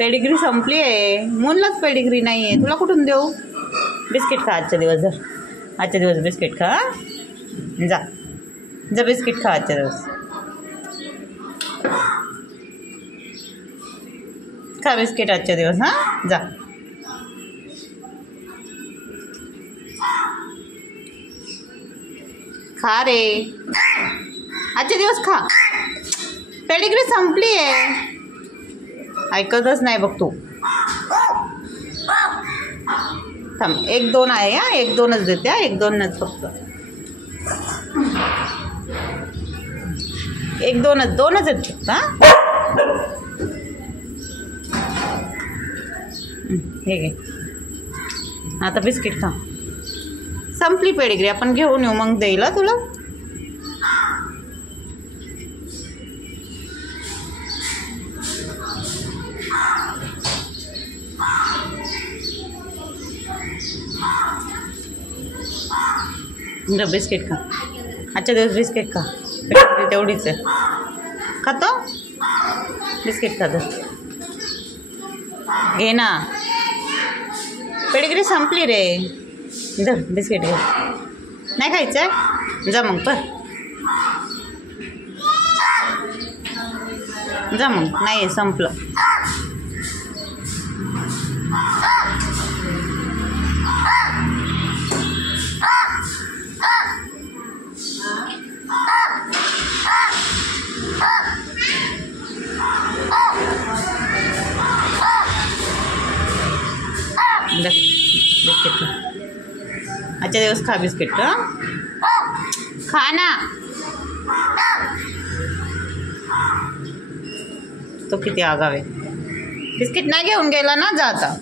पेडिग्री संपली आहे. मूनलाच पेडिग्री नाही आहे. तुला कुठून देऊ? बिस्किट खा आजच्या दिवस. जर आजच्या दिवस बिस्किट खा. जा जा बिस्किट खा आजच्या दिवस. खा बिस्किट आजच्या दिवस. हां जा. खा रे आजचे दिवस खा. पेडिग्री संपली आहे. ऐकतच नाही बघ तू. थांब 1-2 आहे. हा 1-2च देते. हा 1-2च फक्त. 1-2च आहेत फक्त. हां हे घे. आता बिस्किट खा. संपली पेडिग्री. आपण घेऊन येऊ मग देईल तुला. बिस्किट खा आजच्या दिवस. बिस्किट खा. पेडिग्री तेवढीच आहे. खातो बिस्किट खा. तर घे ना. पेडिग्री संपली रे. धर बिस्किट घे. नाही खायचं आहे? जा मग पर. जा मग. नाही संपलं. बिस्किट खा आजच्या दिवस. खा बिस्किट. खा ना. तो किती आगाव आहे. बिस्किट नाही घेऊन गेला ना. जा आता.